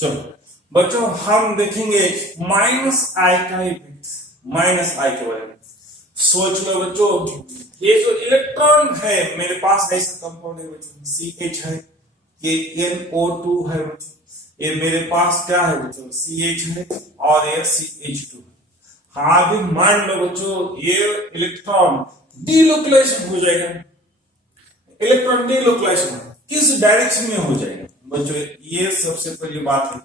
चलो बच्चों हम देखेंगे माइनस आई का इफेक्ट, माइनस आई के बारे में। सोच लो बच्चों, ये जो इलेक्ट्रॉन है मेरे पास ऐसा कंपाउंड है बच्चों, CH है, ये NO2 है बच्चों, ये मेरे पास क्या है बच्चों, CH है और ये CH2 है। हाँ अभी मान लो बच्चों ये इलेक्ट्रॉन डीलोकलाइजेशन हो जाएगा। इलेक्ट्रॉन डीलोकलाइजेशन किस डायरेक्शन में हो जाएगा बच्चों, ये सबसे पहली बात है।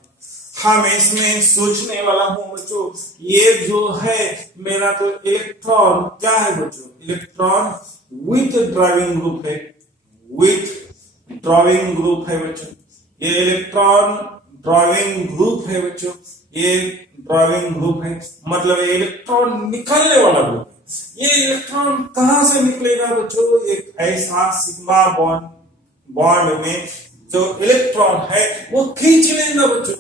हम इसमें सोचने वाला हूं बच्चों, ये जो है मेरा तो इलेक्ट्रॉन क्या है बच्चों, इलेक्ट्रॉन विथ ड्राइविंग ग्रुप है, विथ ड्राइविंग ग्रुप है बच्चों। ये इलेक्ट्रॉन ड्राइविंग ग्रुप है बच्चों, ये ड्राइविंग ग्रुप है, मतलब ये इलेक्ट्रॉन निकलने वाला ग्रुप है। ये इलेक्ट्रॉन कहां से निकलेगा बच्चों, एक ऐसा सिग्मा बॉन्ड में जो इलेक्ट्रॉन है वो खींच लेगा बच्चों।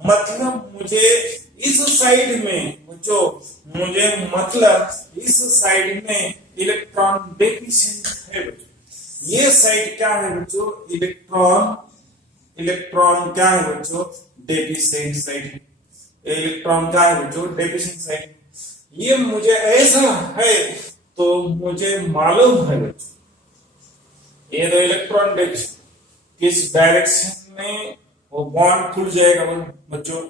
मतलब मुझे इस साइड में बच्चों, मुझे मतलब इस साइड में इलेक्ट्रॉन डेफिशिएंट है बच्चों। ये साइड क्या है बच्चों, इलेक्ट्रॉन क्या है बच्चों, डेफिशिएंट साइड है। इलेक्ट्रॉन क्या है बच्चों, डेफिशिएंट साइड। ये मुझे ऐसा है तो मुझे मालूम है बच्चों, ये तो इलेक्ट्रॉन डेफिशिएंट किस डायरेक्शन में वो बॉन्ड खुल जाएगा बच्चों,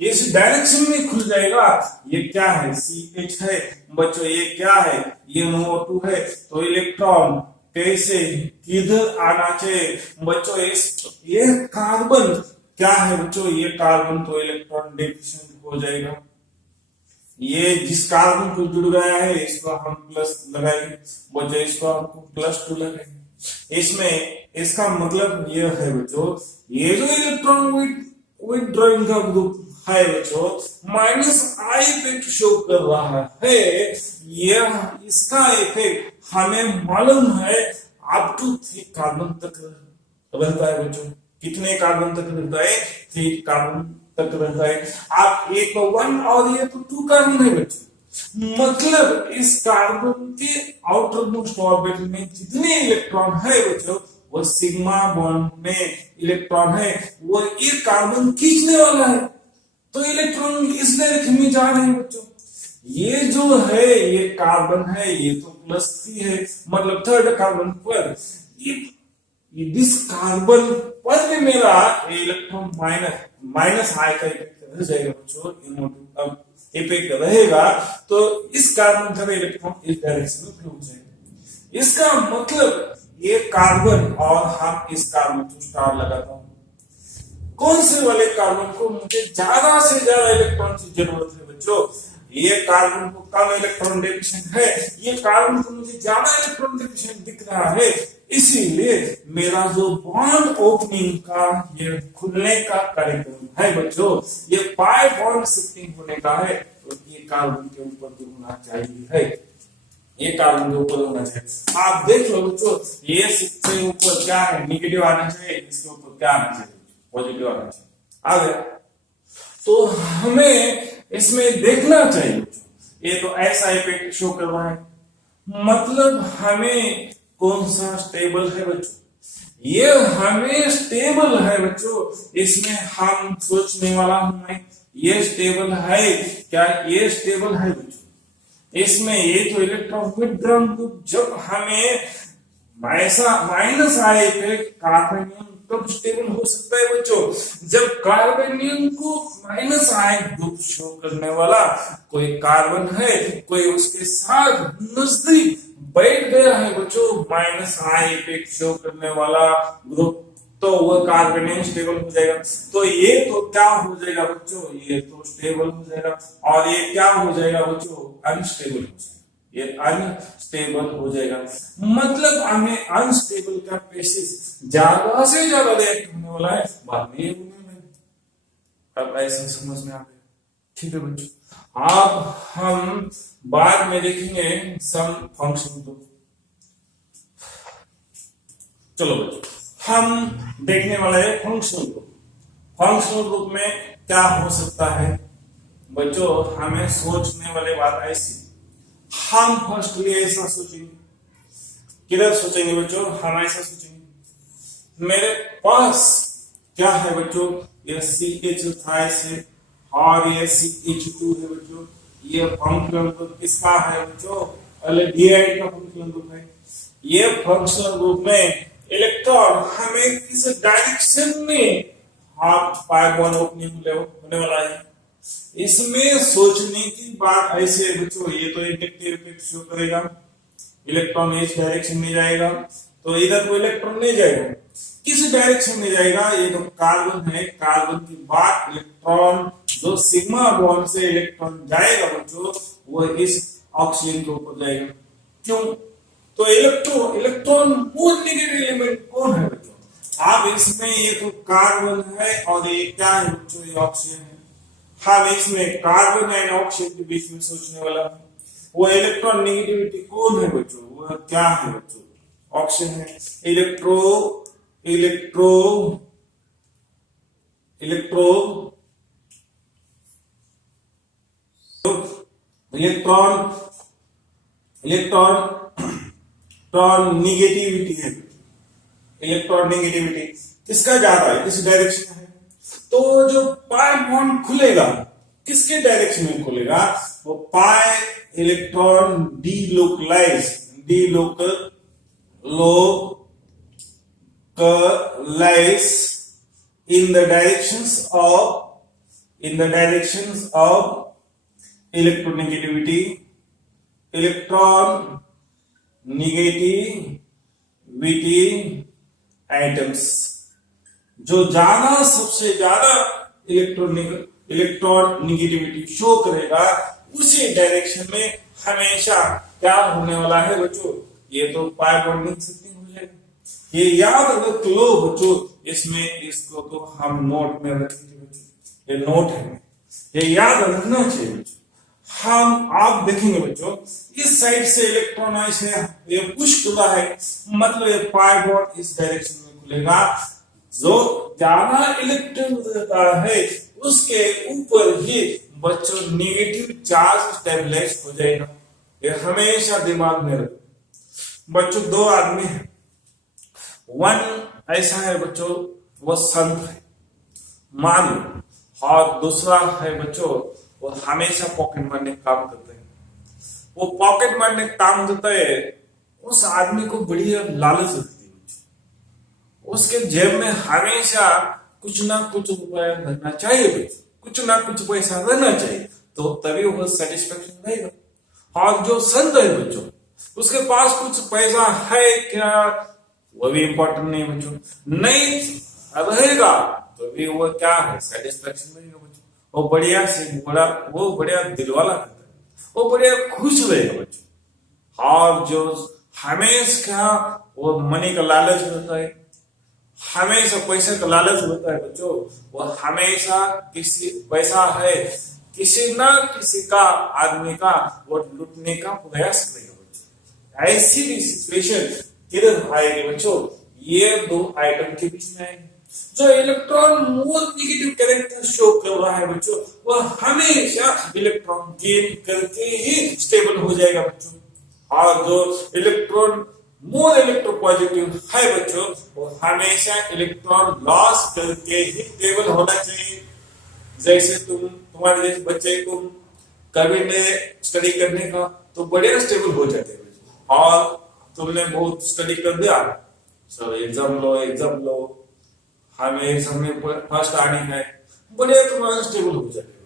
इस डायरेक्शन में खुल जाएगा। ये क्या है, CH है बच्चों, ये क्या है, ये NO2 है। तो इलेक्ट्रॉन कैसे किधर आना चाहिए बच्चों, ये कार्बन क्या है बच्चों, ये कार्बन तो इलेक्ट्रॉन डेफिशिएंट हो जाएगा। ये जिस कार्बन को जुड़ गया है इसको हम प्लस लगाएंगे बच्चों, इसको हम +2 लगाएंगे। इसमें इसका मतलब ये है बच्चों, ये जो इलेक्ट्रॉन विथ ड्राइविंग का ग्रुप है बच्चों, माइनस आई इफेक्ट शो कर रहा है। यह इसका इफेक्ट हमें मालूम है अप टू 3 कार्बन तक रहता है बच्चों। कितने कार्बन तक रहता है, 3 कार्बन तक रहता है। आप एक तो 1 और ये तो 2 कार्बन है बच्चों। मतलब इस कार्बन के आउटर मोस्ट ऑर्बिटल में जितने इलेक्ट्रॉन है बच्चों, वो सिग्मा बॉन्ड में इलेक्ट्रॉन है, वो ये कार्बन खींचने वाला है। तो इलेक्ट्रॉन इस डायरेक्शन में जा रहे हैं बच्चों। ये जो है ये कार्बन है, ये तो +3 है, मतलब थर्ड कार्बन पर इस कार्बन पर भी मेरा इलेक्ट्रॉन माइनस आई का इफेक्ट रह जाएगा बच्चों। इफेक्ट रहेगा तो इस कार्बन का इलेक्ट्रॉन इस डायरेक्शन में फ्लो हो जाएगा। इसका मतलब ये कार्बन, और हम इस कार्बन को स्टार लगाता हूं, कौन से वाले कार्बन को मुझे ज्यादा से ज्यादा इलेक्ट्रॉन की जरूरत है बच्चों, ये कार्बन को कम इलेक्ट्रॉन डेफिशिएंट है, ये कार्बन को मुझे ज्यादा इलेक्ट्रॉन डेफिशिएंट दिख रहा है। इसीलिए मेरा जो बॉन्ड ओपनिंग का ये खुलने का कार्यक्रम है बच्चों, ये पाई बॉन्ड शिफ्टिंग होने का है। तो ये कार्बन के ऊपर जो होना चाहिए है, ये कार्बन के ऊपर होना चाहिए। आप देख लो बच्चों, ये सबसे ऊपर क्या है, नेगेटिव आना चाहिए, इसके ऊपर क्या आना चाहिए, पॉजिटिव आना चाहिए। आ गया तो हमें इसमें देखना चाहिए, ये तो ऐसा इफेक्ट शो कर रहा है, मतलब हमें कौन सा स्टेबल है बच्चों, ये हमें स्टेबल है बच्चों। इसमें हम सोचने वाला हूं मैं, ये स्टेबल है क्या, ये स्टेबल है बच्चों। इसमें ये तो इलेक्ट्रॉन विथड्रॉन ग्रुप, जब हमें ऐसा माइनस आए कार्बोनियम कब स्टेबल हो सकता है बच्चों, जब कार्बोनियम को माइनस आए ग्रुप शो करने वाला कोई कार्बन है, कोई उसके साथ नजदीक बैठ गया है बच्चों, माइनस आई इफेक्ट शो करने वाला ग्रुप, तो वह कार्बोनियम स्टेबल हो जाएगा। तो ये तो क्या हो जाएगा बच्चों, ये तो स्टेबल हो जाएगा, और ये क्या हो जाएगा बच्चों, अनस्टेबल हो जाएगा, ये अनस्टेबल हो जाएगा। मतलब हमें अनस्टेबल का बेसिस ज्यादा से ज्यादा रिएक्ट होने वाला है, बाद में ये होने वाला है। अब ऐसा समझ में आ गया, ठीक है बच्चों। अब हम बाद में देखेंगे सम फंक्शन को। चलो बच्चों, हम देखने वाले हैं फंक्शनल ग्रुप। फंक्शनल ग्रुप में क्या हो सकता है बच्चों, हमें सोचने वाली बात ऐसी, हम फर्स्टली ऐसा सोचेंगे, किधर सोचेंगे बच्चों, हम ऐसा सोचेंगे, मेरे पास क्या है बच्चों, ये CH थ्राइस है और ये CH2 है बच्चों। ये फंक्शनल ग्रुप किसका है बच्चों? एल्डिहाइड का फंक्शनल ग्रुप है। ये फंक्शनल ग्रुप में इलेक्ट्रॉन हमें किस डायरेक्शन में हाफ पाई बॉन्ड ओपनिंग होने वाला है। इसमें सोचने की बात ऐसे है बच्चों, ये तो इंडक्टिव इफेक्ट शो करेगा, इलेक्ट्रॉन इस डायरेक्शन में जाएगा तो इधर कोई इलेक्ट्रॉन नहीं जाएगा। किस डायरेक्शन में जाएगा? ये तो कार्बन है, कार्बन के बाद इलेक्ट्रॉन जो सिग्मा बॉन्ड से इलेक्ट्रॉन जाएगा बच्चों वो इस ऑक्सीजन के ऊपर जाएगा। क्यों? तो इलेक्ट्रॉन मोर नेगेटिव एलिमेंट कौन है बच्चों? अब इसमें ये तो कार्बन है और ये क्या है बच्चों? ये ऑक्सीजन है। हम इसमें कार्बन एंड ऑक्सीजन के बीच में सोचने वाला है। वो इलेक्ट्रॉन नेगेटिविटी कौन है बच्चों? वो क्या है बच्चों? ऑक्सीजन है। Electro electro electro electron electron negativity है। इलेक्ट्रॉन नेगेटिविटी किसका ज्यादा है, किस डायरेक्शन है? तो जो पाई बॉन्ड खुलेगा किसके डायरेक्शन में खुलेगा? वो pi electron delocalize in the directions of electronegativity atoms. जो ज्यादा सबसे ज्यादा इलेक्ट्रॉन नेगेटिविटी शो करेगा उसी डायरेक्शन में हमेशा क्या होने वाला है बच्चों? ये तो पाई बॉन्डिंग सेटिंग हो जाएगा। ये याद रख लो बच्चों, इसमें इसको तो हम नोट में रखेंगे बच्चों, ये नोट है, ये याद रखना चाहिए बच्चों। हम आप देखेंगे बच्चों इस साइड से इलेक्ट्रॉन ऐसे ये पुश खुला है, मतलब ये पाई बॉन्ड इस डायरेक्शन में खुलेगा। जो ज्यादा इलेक्ट्रॉन देता है उसके ऊपर ही बच्चों नेगेटिव चार्ज स्टेबलाइज हो जाएगा। ये हमेशा दिमाग में रखो बच्चों। दो आदमी है, वन ऐसा है बच्चों वो संत है मान लो, और दूसरा है बच्चों वो हमेशा पॉकेट मारने का काम करता है। वो पॉकेट मारने का काम करता है, उस आदमी को बड़ी लालच होती है, उसके जेब में हमेशा कुछ ना कुछ रुपया रहना चाहिए, कुछ ना कुछ पैसा रहना चाहिए, तो तभी वो सेटिस्फेक्शन रहेगा। और जो संत है बच्चों उसके पास कुछ पैसा है क्या वो भी इंपॉर्टेंट नहीं बच्चों, नहीं रहेगा तो भी वो क्या है सेटिस्फेक्शन रहेगा बच्चों। वो बढ़िया से बड़ा वो बढ़िया दिल वाला रहता है, वो बढ़िया खुश रहेगा बच्चों। और जो हमेशा वो मनी का लालच होता है, हमेशा पैसे का लालच होता है बच्चों, वो हमेशा किसी पैसा है किसी ना किसी का आदमी का वो लूटने का प्रयास करेगा बच्चों। ऐसी भी सिचुएशन किधर आएगी बच्चों? ये दो आइटम के बीच में आएगी। जो electron more negative character show कर रहा है बच्चों वो हमेशा इलेक्ट्रॉन गेन करके ही स्टेबल हो जाएगा बच्चों। और जो इलेक्ट्रॉन मोर इलेक्ट्रोपॉजिटिव है बच्चों वो हमेशा इलेक्ट्रॉन लॉस करके ही स्टेबल होना चाहिए। जैसे तुम्हारे जैसे बच्चे को कभी ने स्टडी करने का तो बढ़िया स्टेबल हो जाते हैं, और तुमने बहुत स्टडी कर दिया सर एग्जाम लो हमें समय फर्स्ट आने का है, बढ़िया तुम्हारा स्टेबल हो जाते हैं।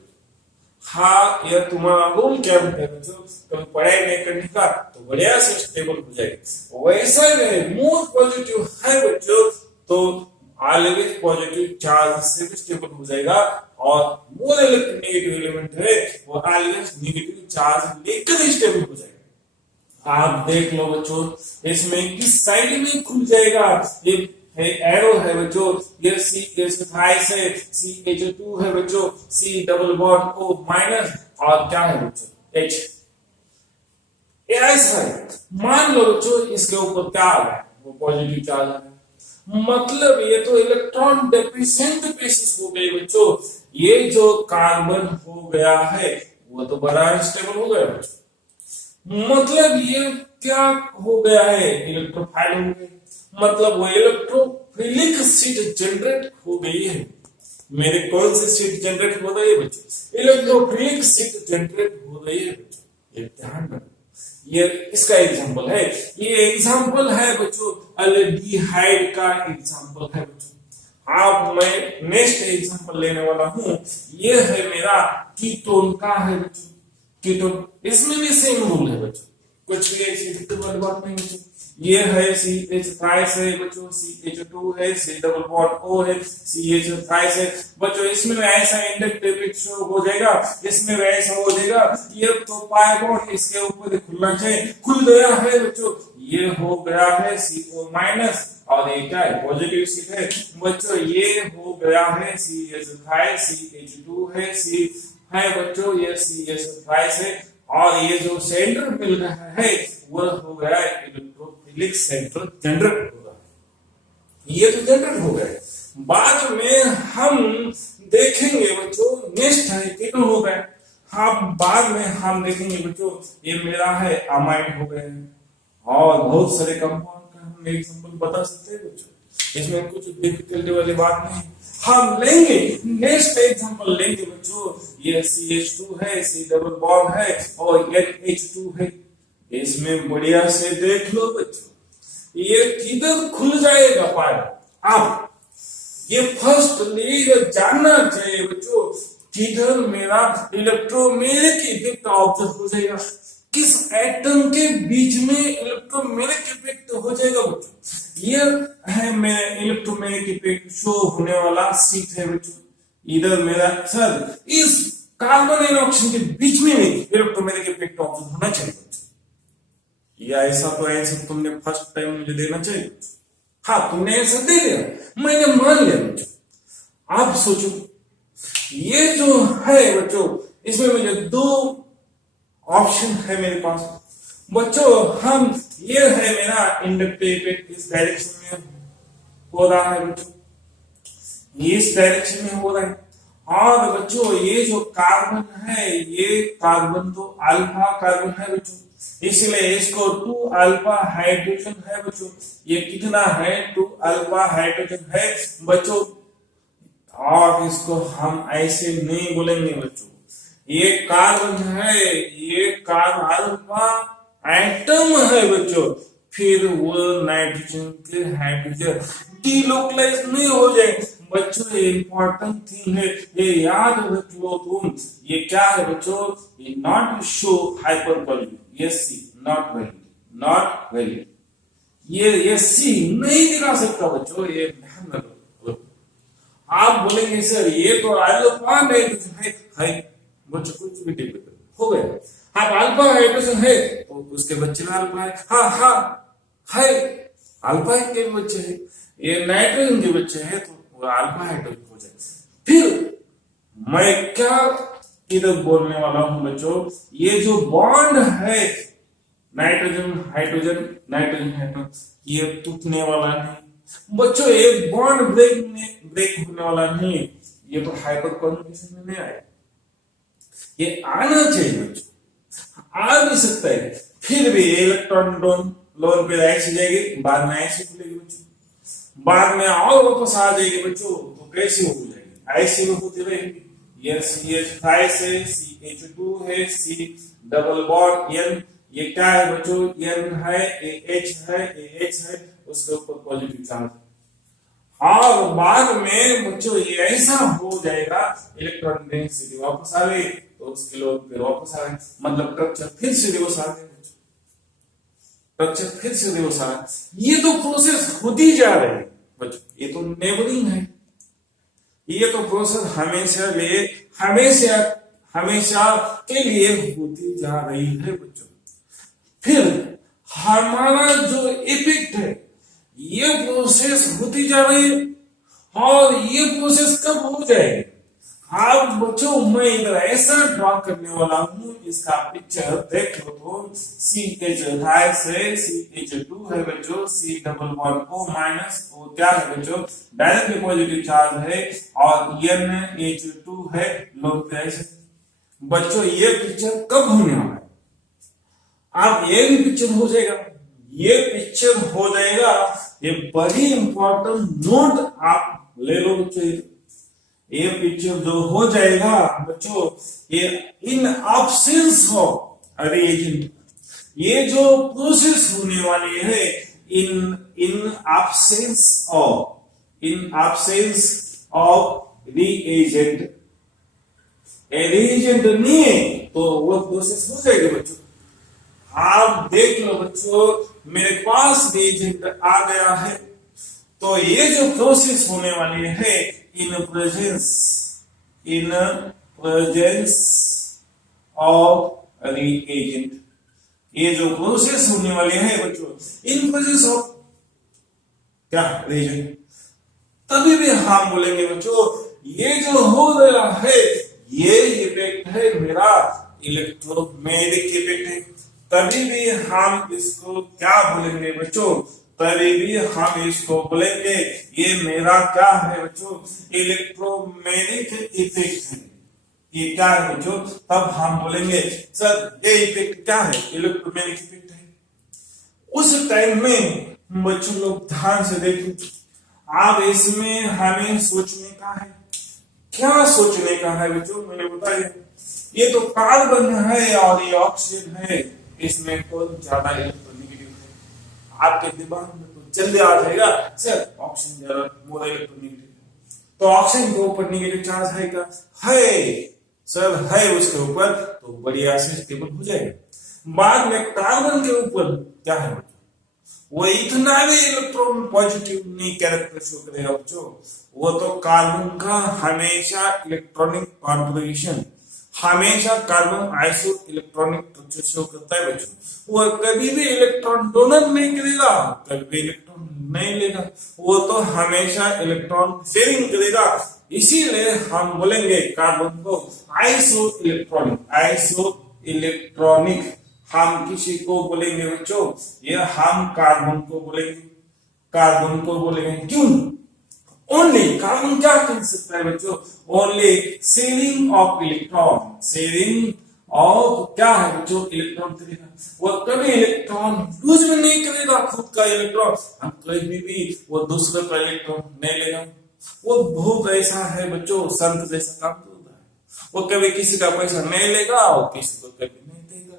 हाँ यह तुम्हारा रोल क्या है बच्चों, कभी पढ़ाई नहीं करने का तो बढ़िया से स्टेबल हो जाएगा। वैसा ही मोर पॉजिटिव है बच्चों तो ऑलवेज पॉजिटिव चार्ज से भी स्टेबल हो जाएगा, और मोर नेगेटिव एलिमेंट है वो ऑलवेज नेगेटिव चार्ज लेकर ही स्टेबल हो जाएगा। आप देख लो बच्चों इसमें किस साइड में खुल जाएगा, ये है एरो है बच्चों, ये CH है, CH2 है बच्चों, C double bond O minus और क्या है बच्चों H। ये ऐसा है, मान लो बच्चों इसके ऊपर क्या आ रहा है वो पॉजिटिव चार्ज है, मतलब ये तो इलेक्ट्रॉन डेफिशिएंट स्पीशीज हो गई बच्चों। ये जो कार्बन हो गया है वो तो बड़ा स्टेबल हो गया बच्चों, मतलब ये क्या हो गया है इलेक्ट्रोफाइल हो गया, मतलब वो इलेक्ट्रोफिलिक सीट जनरेट हो गई है। मेरे कौन सी सीट जनरेट हो रही है बच्चों? इलेक्ट्रोफिलिक सीट जनरेट हो रही है बच्चों, ये ध्यान रखो। ये इसका एग्जांपल है, ये एग्जांपल है बच्चों एल्डिहाइड का एग्जांपल है बच्चों। अब मैं नेक्स्ट एग्जांपल लेने वाला हूं, ये है मेरा कीटोन का है बच्चों। कीटोन, इसमें भी सेम रूल है बच्चों, कुछ भी ऐसी दिक्कत वाली बात नहीं बच्चों। ये है CH थ्राइस है बच्चों, CH2 है, C डबल बॉन्ड O है, CH थ्राइस है बच्चों। इसमें ऐसा इंडक्टिव शो हो जाएगा, इसमें ऐसा हो जाएगा। ये तो पाई बॉन्ड इसके ऊपर खुलना चाहिए, खुल गया है बच्चों। ये हो गया है CO माइनस, और ये क्या है? पॉजिटिव सीट है बच्चों। ये हो गया है CH थ्राइस, CH2 है, C है बच्चों, ये CH थ्राइस है। और ये जो सेंटर मिल रहा है वो हो गया इलेक्ट्रोफिलिक सेंटर जनरेट हो रहा है। ये तो जनरेट हो गया, बाद में हम देखेंगे बच्चों नेक्स्ट है कीटोन हो गए। हाँ, बाद में हम देखेंगे बच्चों ये मेरा है अमाइड हो गए, और बहुत सारे कंपाउंड का हम एग्जांपल बता सकते हैं बच्चों, इसमें कुछ डिफिकल्टी वाली बात नहीं। हम लेंगे नेक्स्ट एग्जांपल लेंगे बच्चों, ये CH2 है, C डबल बॉन्ड है, और NH2 है। इसमें बढ़िया से देख लो बच्चों, ये किधर खुल जाएगा पाइप। अब ये फर्स्ट ये जानना चाहिए बच्चों, किधर मेरा इलेक्ट्रोमैग्नेटिक इफेक्ट ऑब्जर्व हो जाएगा, किस एटम के बीच में इलेक्ट्रोमैग्नेटिक इफेक्ट हो जाएगा बच्चों। ये है मेरा इलेक्ट्रोमैग्नेटिक इफेक्ट शो होने वाला सीट है बच्चों। इधर मेरा सर इस कार्बन एंड ऑक्सीजन के बीच में इलेक्ट्रोमैग्नेटिक इफेक्ट ऑब्जर्व होना चाहिए बच्चों। या ऐसा तो आंसर तुमने फर्स्ट टाइम मुझे देना चाहिए। हाँ, तुमने आंसर दे दिया, मैंने मान लिया बच्चों। आप सोचो ये जो है बच्चों, इसमें मुझे दो ऑप्शन है मेरे पास बच्चों। हम ये है मेरा इंडक्टिव इफेक्ट इस डायरेक्शन में हो रहा है बच्चों, इस डायरेक्शन में हो रहा है। और बच्चों ये जो कार्बन है, ये कार्बन तो अल्फा कार्बन है बच्चों, इसलिए इसको 2 अल्फा हाइड्रोजन है बच्चों। ये कितना है? 2 अल्फा हाइड्रोजन है बच्चों। और इसको हम ऐसे नहीं बोलेंगे बच्चों, ये कार्बन है, ये कार्बन अल्फा एटम है बच्चों। फिर वो नाइट्रोजन के हाइड्रोजन डीलोकलाइज नहीं हो जाए बच्चों। ये इंपॉर्टेंट थिंग है, ये याद रख लो तुम। ये क्या है बच्चों? ये नॉट शो हाइपरबोलिक, ये सी नॉट वैलिड, नॉट वैलिड। ये सी नहीं दिखा सकता बच्चों, ये ध्यान रखो। आप बोलेंगे सर ये तो अल्फा नाइट्रोजन है बच्चों, कुछ भी डिफिकल्ट हो गया। आप अल्फा हाइड्रोजन है तो उसके बच्चे में अल्फा है, हाँ हाँ है, अल्फा के भी बच्चे है। ये नाइट्रोजन के बच्चे है तो वो अल्फा हाइड्रोजन हो जाए। फिर मैं क्या इधर बोलने वाला हूं बच्चों, ये जो बॉन्ड है नाइट्रोजन हाइड्रोजन, नाइट्रोजन हाइड्रोजन, ये टूटने वाला नहीं बच्चों। एक बॉन्ड ब्रेक होने वाला नहीं, ये तो हाइपर कॉन्जुगेशन में नहीं आएगा। ये आना चाहिए बच्चों, आ भी सकता है। फिर भी इलेक्ट्रॉन लोन पे ऐसी जाएगी, बाद में ऐसी खुलेगी बच्चों, बाद में और वापस आ जाएगी बच्चों। तो कैसे हो जाएगी? ऐसे में होती रहेगी। ये CH5 है, CH2 है, C डबल बॉन्ड N, ये क्या है बच्चों? N है, AH है, AH है, उसके ऊपर पॉजिटिव चार्ज। और बाद में बच्चों ये ऐसा हो जाएगा, इलेक्ट्रॉन डेंसिटी वापस आ गई तो उसके लोग फिर वापस आ गए, मतलब स्ट्रक्चर फिर से रिवर्स आ गए, स्ट्रक्चर फिर से रिवर्स आ गए। ये तो प्रोसेस होती जा रही है बच्चों, ये तो नेबरिंग है। ये तो प्रोसेस हमेशा के लिए होती जा रही है बच्चों। फिर हमारा जो इफेक्ट है, ये प्रोसेस होती जा रही है, और ये प्रोसेस कब हो जाएगी? आप बच्चों मैं इधर ऐसा ड्रॉ करने वाला हूं, इसका पिक्चर देख लो तो CH है, CH2 है बच्चों, C double bond O minus, O क्या है बच्चों? डायरेक्टली पॉजिटिव चार्ज है, और NH2 है लोन पे ऐसे। बच्चों ये पिक्चर कब होने वाला है? आप ये भी पिक्चर हो जाएगा, ये पिक्चर हो जाएगा। ये बड़ी इंपॉर्टेंट नोट आप ले लो बच्चों, ये पिक्चर जो हो जाएगा बच्चों, ये इन एब्सेंस ऑफ रिएजेंट, ये जो प्रोसेस होने वाली है in in absence of reagent, reagent नहीं है तो वो प्रोसेस हो जाएगी बच्चों। आप देख लो बच्चों, मेरे पास रिएजेंट आ गया है, तो ये जो प्रोसेस होने वाली है इन प्रेजेंस ऑफ रिएजेंट, ये जो प्रोसेस होने वाली है बच्चों इन प्रेजेंस ऑफ क्या रिएजेंट, तभी भी हम बोलेंगे बच्चों ये जो हो रहा है ये इफेक्ट है मेरा इलेक्ट्रोमैग्नेटिक इफेक्ट है। तभी भी हम इसको क्या बोलेंगे बच्चों, तभी भी हम इसको बोलेंगे ये मेरा क्या है बच्चों, इलेक्ट्रोमैग्नेटिक इफेक्ट है। ये क्या है बच्चों, तब हम बोलेंगे सर ये इफेक्ट क्या है, इलेक्ट्रोमैग्नेटिक इफेक्ट है। उस टाइम में बच्चों लोग ध्यान से देखें, आप इसमें हमें सोचने का है, क्या सोचने का है बच्चों, मैंने बताया ये तो कार्बन है और ये ऑक्सीजन है, इसमें कौन ज्यादा इलेक्ट्रोनेगेटिव है। आपके दिमाग में तो जल्दी आ जाएगा सर ऑक्सीजन ज्यादा मोर इलेक्ट्रोनेगेटिव, तो ऑक्सीजन के ऊपर नेगेटिव चार्ज है क्या, है सर, है उसके ऊपर, तो बढ़िया से स्टेबल हो जाएगा। बाद में कार्बन के ऊपर क्या है, वो इतना भी इलेक्ट्रॉन पॉजिटिव नहीं कैरेक्टर शो करेगा बच्चों, वो तो कार्बन का हमेशा इलेक्ट्रॉनिक कॉन्फ़िगरेशन, हमेशा carbon iso electronic structure show करता है बच्चों। वो कभी भी इलेक्ट्रॉन डोनर नहीं करेगा, कभी भी इलेक्ट्रॉन नहीं लेगा, वो तो हमेशा इलेक्ट्रॉन शेयरिंग करेगा। इसीलिए हम बोलेंगे कार्बन को आइसो इलेक्ट्रॉनिक। हम किसी को बोलेंगे बच्चों, ये हम कार्बन को बोलेंगे, क्यों, ओनली कार्बन क्या कर सकता है बच्चों, only sharing of electron, sharing of क्या है बच्चों, इलेक्ट्रॉन करेगा। वो कभी इलेक्ट्रॉन यूज में नहीं करेगा खुद का इलेक्ट्रॉन, हम कभी भी वो दूसरे का इलेक्ट्रॉन नहीं लेगा। वो बहुत ऐसा है बच्चों, संत जैसा काम करता है, वो कभी किसी का पैसा नहीं लेगा और किसी को कभी नहीं देगा।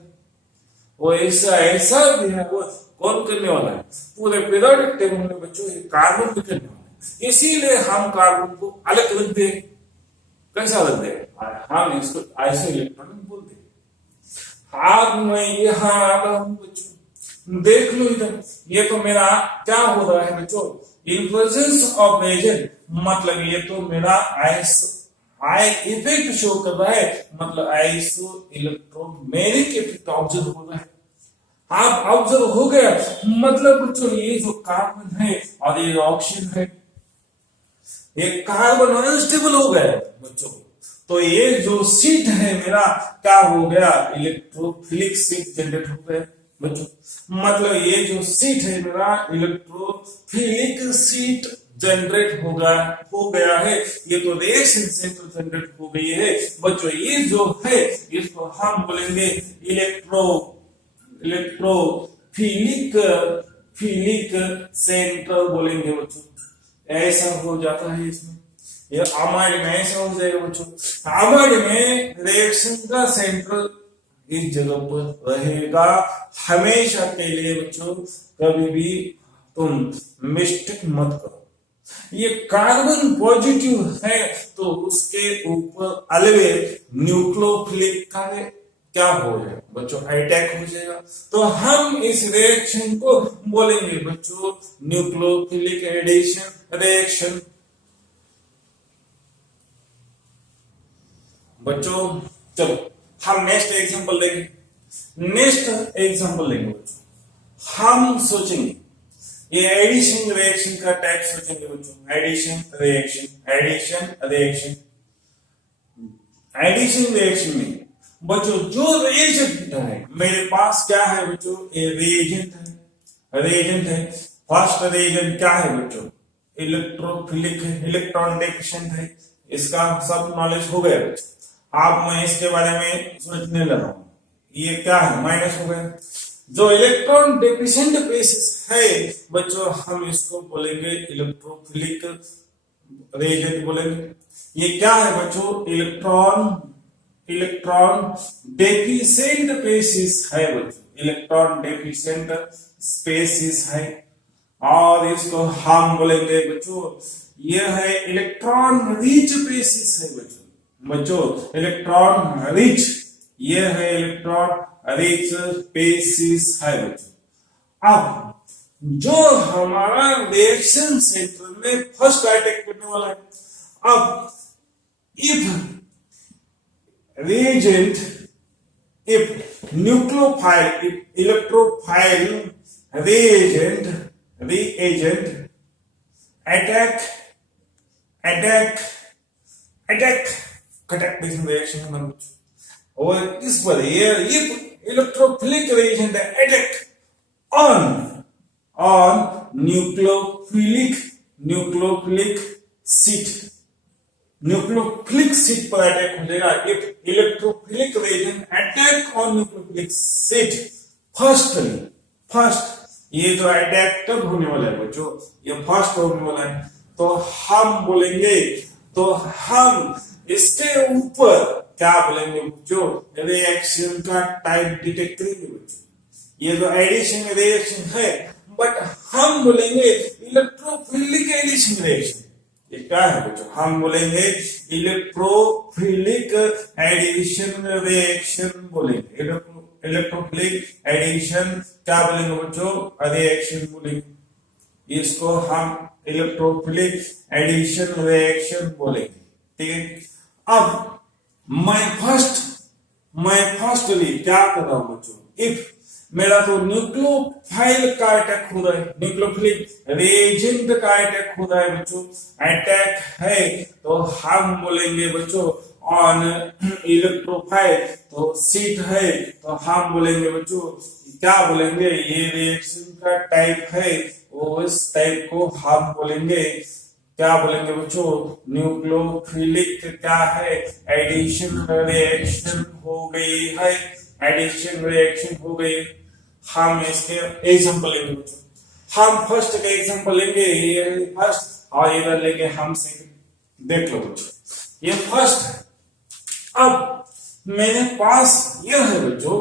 वो ऐसा भी है, वो कौन करने वाला है, पूरे पीरियोडिक टेबल में बच्चों ये कार्बन भी करने वाला है। इसीलिए हम कार्बन को अलग रख दे, कैसा रख दे, हम इसको आइसो इलेक्ट्रॉनिक बोलते हैं। आज मैं यहाँ आ रहा हूँ बच्चों, देख लो इधर, ये तो मेरा क्या हो रहा है बच्चों, इन प्रेजेंस ऑफ रिएजेंट, मतलब ये तो मेरा आई इफेक्ट शो कर रहा है, मतलब आइसो इलेक्ट्रोमैग्नेटिक इफेक्ट ऑब्जर्व हो रहा है। आप ऑब्जर्व हो गया, मतलब बच्चों ये जो कार्बन है और ये ऑक्सीजन है, ये कार्बन अनस्टेबल हो गया बच्चों, तो ये जो सीट है मेरा क्या हो गया, इलेक्ट्रोफिलिक सीट जनरेट हो गया बच्चों। मतलब ये जो सीट है मेरा इलेक्ट्रोफिलिक सीट जनरेट हो गया है, ये तो रिएक्शन सेंटर जनरेट हो गई है बच्चों। ये जो है इसको हम बोलेंगे इलेक्ट्रोफिलिक सेंटर बोलेंगे बच्चों। ऐसा हो जाता है इसमें, ये अमाइड में ऐसा हो जाएगा बच्चों। अमाइड में रिएक्शन का सेंटर इस जगह पर रहेगा हमेशा के लिए बच्चों, कभी भी तुम मिस्टेक मत करो। ये कार्बन पॉजिटिव है तो उसके ऊपर अलग न्यूक्लियोफिलिक का क्या हो जाएगा बच्चों, अटैक हो जाएगा। तो हम इस रिएक्शन को बोलेंगे बच्चों न्यूक्लियोफिलिक एडिशन रिएक्शन। बच्चों चलो हम नेक्स्ट एग्जांपल लेंगे बच्चों। हम सोचेंगे ये एडिशन रिएक्शन का टाइप सोचेंगे बच्चों, एडिशन रिएक्शन में बच्चों जो रिएजेंट है मेरे पास क्या है बच्चों, ये रिएजेंट है। फर्स्ट रिएजेंट क्या है बच्चों, इलेक्ट्रोफिलिक है, इलेक्ट्रॉन डेफिशिएंट है, इसका सब नॉलेज हो गया बच्चों। आप मैं इसके बारे में सोचने लगा हूं, ये क्या है, माइनस हो गया। जो इलेक्ट्रॉन डेफिशिएंट बेसिस है बच्चों हम इसको बोलेंगे इलेक्ट्रोफिलिक रिएजेंट बोलेंगे। ये क्या है बच्चों, इलेक्ट्रॉन डेफिशिएंट स्पेसिस है बच्चों, इलेक्ट्रॉन डेफिशिएंट स्पेसिस है। और इसको हम बोलेंगे बच्चों, ये है इलेक्ट्रॉन रिच स्पेसिस है बच्चों, इलेक्ट्रॉन रिच, ये है इलेक्ट्रॉन रिच स्पेसिस है बच्चों। अब जो हमारा रिएक्शन सेंटर में फर्स्ट अटैक करने वाला है, अब if reagent, if nucleophile, if electrophile reagent attack this reaction और इस पर if electrophilic reagent attack on nucleophilic sheet, nucleophilic seat पर अटैक हो जाएगा। If electrophilic reagent attack on nucleophilic seat first ये जो अटैक तब होने वाला है बच्चों, ये फर्स्ट होने वाला है, तो हम बोलेंगे, तो हम इसके ऊपर क्या बोलेंगे बच्चों, रिएक्शन का टाइप डिटेक्ट करेंगे बच्चों। ये जो एडिशन रिएक्शन है, बट हम बोलेंगे इलेक्ट्रोफिलिक एडिशन रिएक्शन। ये क्या है बच्चों, हम बोलेंगे इलेक्ट्रोफिलिक एडिशन रिएक्शन बोलेंगे, इलेक्ट्रोफिलिक एडिशन क्या बोलेंगे बच्चों, रिएक्शन बोलेंगे, इसको हम इलेक्ट्रोफिलिक एडिशन रिएक्शन बोलेंगे। ठीक है। अब मैं फर्स्टली क्या कर रहा हूं बच्चों, इफ मेरा तो न्यूक्लियोफाइल का अटैक हो रहा है, न्यूक्लियोफिलिक रिएजेंट का अटैक हो रहा है बच्चों, अटैक है, तो हम बोलेंगे बच्चों ऑन इलेक्ट्रोफाइल, तो सीट है, तो हम बोलेंगे बच्चों क्या बोलेंगे, ये रिएक्शन का टाइप है, उस टाइप को हम बोलेंगे क्या बोलेंगे बच्चों, न्यूक्लियोफिलिक क्या है, एडिशन रिएक्शन हो गई है, एडिशन रिएक्शन हो गई। हम इसके एग्जांपल लेंगे बच्चों, हम फर्स्ट का एग्जांपल लेंगे, ये फर्स्ट और इधर लेंगे हम सेकंड। देख लो बच्चों, ये फर्स्ट है। अब मेरे पास यह है बच्चों,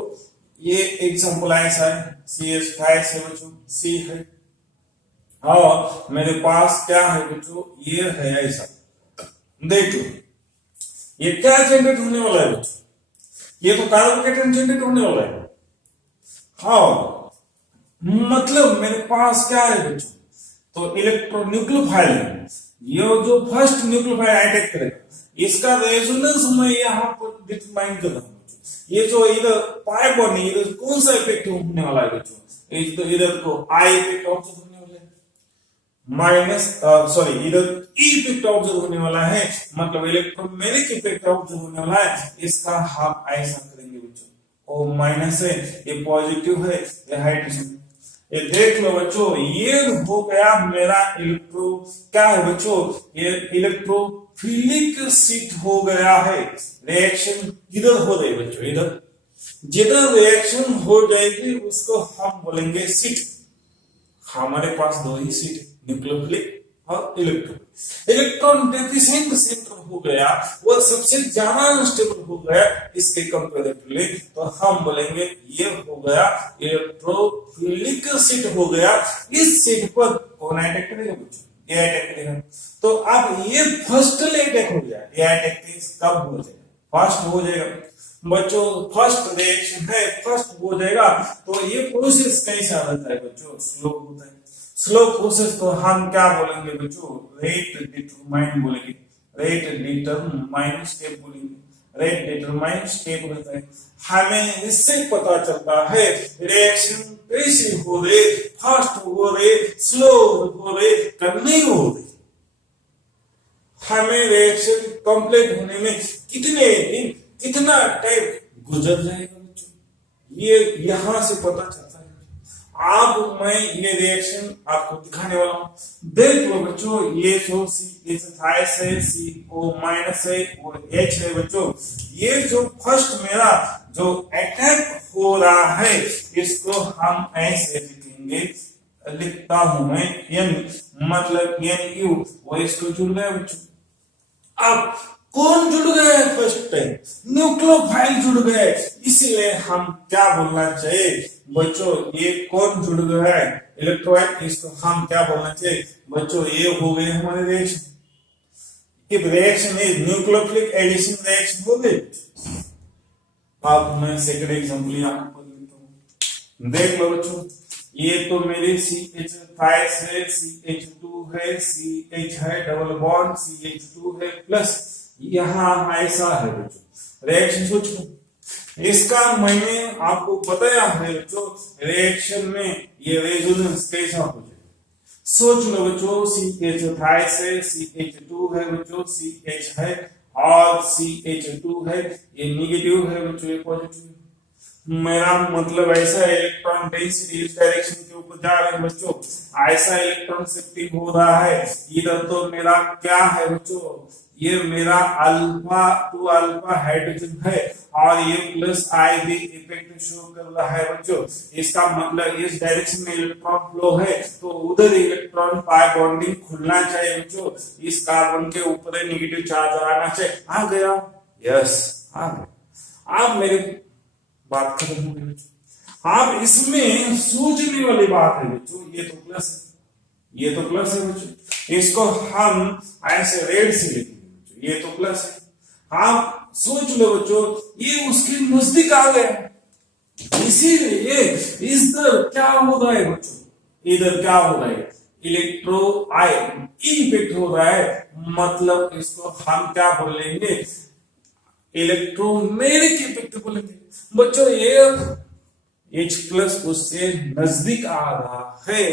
ये एग्जांपल ऐसा है, CH5 है बच्चों, C है, और मेरे पास क्या है बच्चों, ये है ऐसा। देख लो ये क्या जनरेट होने वाला है बच्चों, ये तो कार्बोकेटन जनरेट होने वाला है। हाँ, मतलब मेरे पास क्या है बच्चों, तो इलेक्ट्रोन्यूक्लियोफाइल है, ये जो फर्स्ट न्यूक्लियोफाइल अटैक करेगा, इसका रेजोनेंस मैं यहाँ पर डिटरमाइन कर रहा हूँ। ये जो इधर पाई बॉन्डिंग, इधर कौन सा इफेक्ट होने वाला है बच्चों, इधर को आई इफेक्ट ऑब्जर्व होने वाला है, माइनस सॉरी इधर ई इफेक्ट ऑब्जर्व होने वाला है, मतलब इलेक्ट्रोमैग्नेटिक इफेक्ट ऑब्जर्व होने वाला है। इसका हम ऐसा करेंगे बच्चों, ओ माइनस है, ये पॉजिटिव है, ये हाइड्रोजन। ये देख लो बच्चों, ये हो गया मेरा इलेक्ट्रो क्या है बच्चों, ये इलेक्ट्रोफिलिक सीट हो गया है। रिएक्शन किधर हो रही है बच्चों, इधर जिधर रिएक्शन हो जाएगी उसको हम बोलेंगे सीट। हमारे पास दो ही सीट है, न्यूक्लियोफिलिक और इलेक्ट्रॉन डेफिशिएंट सेंटर हो गया, वो सबसे ज्यादा अनस्टेबल हो गया इसके कंपैरेटिवली, तो हम बोलेंगे ये हो गया इलेक्ट्रोफिलिक सीट हो गया। इस सीट पर कौन अटैक करेगा बच्चों, ये अटैक करेगा। तो अब ये फर्स्ट अटैक हो गया, ये अटैक कब हो जाएगा, फर्स्ट हो जाएगा बच्चों, फर्स्ट रिएक्शन है, फर्स्ट हो जाएगा। तो ये प्रोसेस कैसा रहता है बच्चों, स्लो होता है। स्लो प्रोसेस तो हम क्या बोलेंगे बच्चों, रेट डिटरमाइन बोलेंगे, रेट डिटरमाइन स्टेप बोलेंगे, रेट डिटरमाइन स्टेप रहता है। हमें इससे पता चलता है रिएक्शन कैसे हो रहे, फास्ट हो रहे, स्लो हो रहे, नहीं हो रहे। हमें रिएक्शन कंप्लीट होने में कितने दिन, कितना टाइम गुजर जाएगा बच्चों, ये यहां से पता चलता है। अब मैं ये रिएक्शन आपको दिखाने वाला हूं। देख लो बच्चों, ये जो CH है, CO माइनस है और H है बच्चों। ये जो फर्स्ट मेरा जो अटैक हो रहा है, इसको हम ऐसे लिखेंगे, लिखता हूं मैं एन, मतलब एन यू, वो इसको जुड़ गया बच्चों। अब कौन जुड़ गए फर्स्ट टाइम, न्यूक्लियोफाइल जुड़ गए, इसलिए हम क्या बोलना चाहिए बच्चों, ये कौन जुड़ गया है इलेक्ट्रोलाइट, इसको हम क्या बोलना चाहिए बच्चों, ये हो गए हमारे reaction. If reaction is nucleophilic addition reaction हो गई। अब मैं सेकंड एग्जांपल यहां पर लेता हूं, देख लो बच्चों, ये तो मेरी CH5 है, CH2 है, CH है, डबल बॉन्ड CH2 है, प्लस यहां ऐसा है बच्चों रिएक्शन। सोचो इसका मैंने आपको बताया है बच्चों, रिएक्शन में ये रेजोनेंस कैसा हो जाए। सोच लो बच्चों, CH5 से CH2 है बच्चों, CH है और CH2 है, ये नेगेटिव है बच्चों, ये पॉजिटिव। मेरा मतलब ऐसा इलेक्ट्रॉन डेंसिटी इस डायरेक्शन के ऊपर जा रहा है बच्चों, ऐसा इलेक्ट्रॉन शिफ्टिंग हो रहा है। इधर तो मेरा क्या है बच्चों, ये मेरा अल्फा टू अल्फा हाइड्रोजन है और ये प्लस आई भी इफेक्ट शो कर रहा है बच्चों। इसका मतलब इस डायरेक्शन में इलेक्ट्रॉन फ्लो है तो उधर इलेक्ट्रॉन पाई बॉन्डिंग खुलना चाहिए बच्चों, इस कार्बन के ऊपर नेगेटिव चार्ज आना चाहिए। आ गया, यस आ गया। आप मेरे बात खत्म हो गई। आप इसमें सोचने वाली बात है बच्चों, ये तो प्लस है, ये तो प्लस है बच्चों, इसको हम ऐसे रेड से लिखेंगे बच्चों, ये तो प्लस है। आप सोच लो बच्चों, ये उसके नजदीक आ गए, इसीलिए इधर क्या हो रहा है बच्चों, इधर क्या हो रहा है, इलेक्ट्रो आयन इफेक्ट हो रहा है, मतलब इसको हम क्या बोलेंगे, इलेक्ट्रोमैग्नेटिक इफेक्ट बोलेंगे बच्चों। ये H प्लस उससे नजदीक आ रहा है,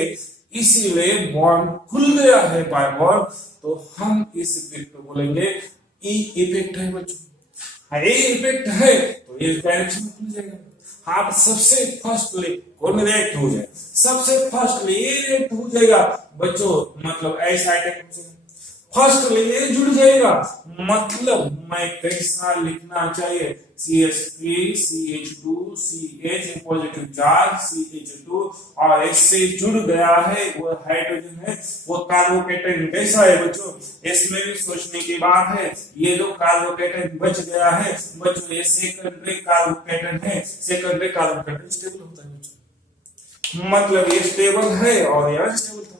इसीलिए बॉन्ड खुल गया है बाय बॉन्ड, तो हम इस इफेक्ट को बोलेंगे ई इफेक्ट है बच्चों। ये इफेक्ट है तो ये डायरेक्शन में खुल जाएगा। आप सबसे फर्स्टली कौन रिएक्ट हो जाए, सबसे फर्स्टली ये रिएक्ट हो जाएगा बच्चों, मतलब ऐसा अटैक हो जाएगा, फर्स्ट ये जुड़ जाएगा, मतलब मैं कैसा लिखना चाहिए, CH3 CH2 CH positive charge CH2 और इससे जुड़ गया है वो हाइड्रोजन है, वो कार्बोकेटन कैसा है बच्चों, इसमें भी सोचने की बात है। ये जो कार्बोकेटन बच गया है बच्चों, ये सेकेंडरी कार्बोकेटन है, सेकेंडरी कार्बोकेटन स्टेबल होता है बच्चों, मतलब ये स्टेबल है और यह स्टेबल था,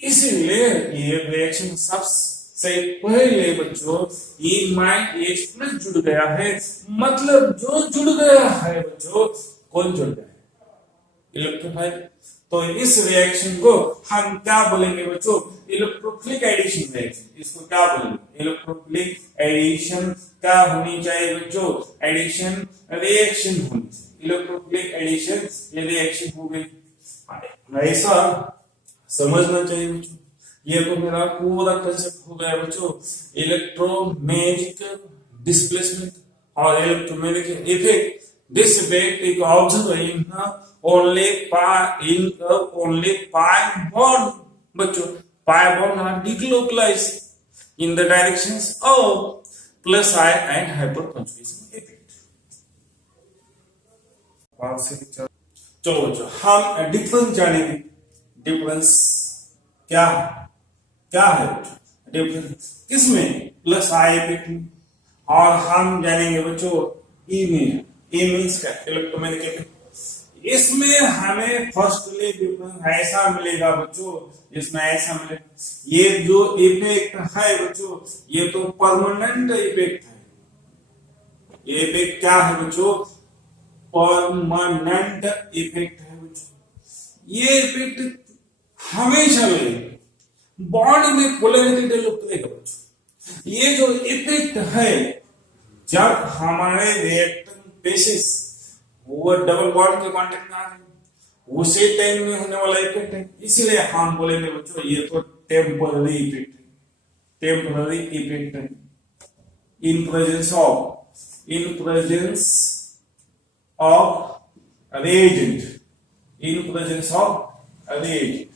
इसीलिए ये रिएक्शन सबसे पहले बच्चों H प्लस जुड़ गया है, मतलब जो जुड़ गया है बच्चों, कौन जुड़ गया है, इलेक्ट्रोफाइल। तो इस रिएक्शन को हम क्या बोलेंगे बच्चों, इलेक्ट्रोफिलिक एडिशन रिएक्शन, इसको क्या बोलेंगे, इलेक्ट्रोफिलिक एडिशन क्या होनी चाहिए बच्चों, एडिशन रिएक्शन होनी चाहिए, इलेक्ट्रोफिलिक एडिशन ये रिएक्शन हो गई, ऐसा समझना चाहिए बच्चों। ये तो मेरा पूरा कंसेप्ट हो गया बच्चों, इलेक्ट्रोमैग्नेटिक डिस्प्लेसमेंट और electromagnetic effect. This effect is observe in only pi bond बच्चों, pi bond are delocalized in the directions of plus I and hyperconjugation effect। चलो बच्चों हम डिफरेंस जानेंगे, डिफरेंस क्या है, क्या है डिफरेंस किसमें, प्लस आई इफेक्ट में, और हम जानेंगे बच्चों ई में, ई मींस क्या, इलेक्ट्रोमैग्नेटिक इफेक्ट। इसमें हमें फर्स्टली डिफरेंस ऐसा मिलेगा बच्चों, इसमें ऐसा मिलेगा, ये जो इफेक्ट है बच्चों ये तो परमानेंट इफेक्ट है, ये इफेक्ट क्या है बच्चों, परमानेंट इफेक्ट है बच्चों, ये इफेक्ट हमेशा लगेगा, बॉन्ड में पोलैरिटी डेवलप करेगा बच्चों। ये जो इफेक्ट है जब हमारे रिएक्टेंट बेसिस वो डबल बॉन्ड के कांटेक्ट में आ गए, उसी टाइम में होने वाला इफेक्ट है, इसलिए हम बोलेंगे बच्चों ये तो टेम्पररी इफेक्ट है, टेम्पररी इफेक्ट है, in presence of reagent, in presence of reagent,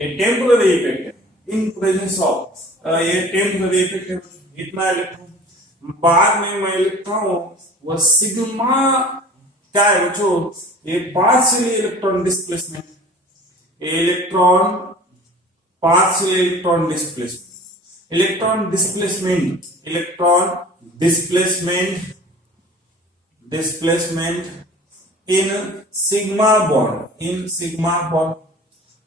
a temporary effect है, in presence of ये टेम्पररी इफेक्ट है, इतना इलेक्ट्रॉन बाद में मैं लिखता हूं वो सिग्मा क्या है बच्चों, ये partially electron displacement, electron partial electron displacement in sigma bond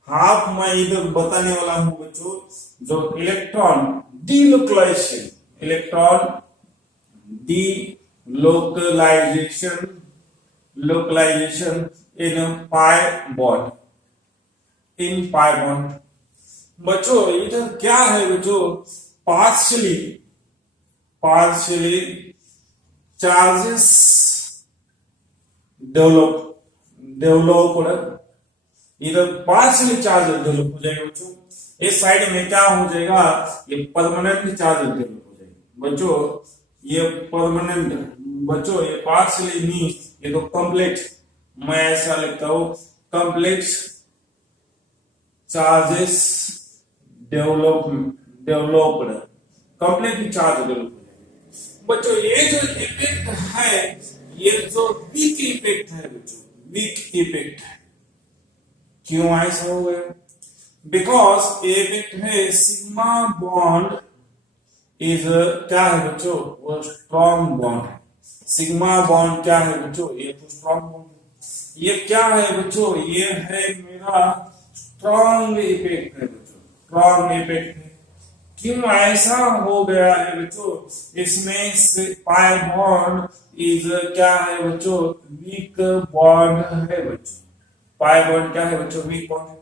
half मैं इधर बताने वाला हूं बच्चों, जो इलेक्ट्रॉन लोकलाइजेशन इन पाई बॉन्ड। बच्चों इधर क्या है बच्चों, पार्शियली चार्जेस डेवलप्ड, इधर पार्शियली चार्ज डेवलप हो जाएगा बच्चों। इस साइड में क्या हो जाएगा, ये परमानेंट चार्ज डेवलप हो जाएगा बच्चों। ये परमानेंट बच्चों, ये पार्शियली नहीं, ये तो कंप्लीट, मैं ऐसा लिखता हूं complete charges developed, completely charge develop हो जाएगा बच्चों। ये जो इफेक्ट है, ये जो वीक इफेक्ट है बच्चों, वीक इफेक्ट है। क्यों ऐसा हो गया, बिकॉज इफेक्ट है सिग्मा बॉन्ड इज क्या है बच्चों, वो स्ट्रॉन्ग बॉन्ड है। सिग्मा बॉन्ड क्या है बच्चों, ये तो स्ट्रॉन्ग बॉन्ड है। ये क्या है बच्चों, ये है मेरा स्ट्रॉन्ग इफेक्ट है बच्चों, स्ट्रॉन्ग इफेक्ट है। क्यों ऐसा हो गया है बच्चों, इसमें से पाई बॉन्ड इज क्या है बच्चों, वीक बॉन्ड है बच्चों। पाई बॉन्ड क्या है बच्चों, वीक बॉन्ड है।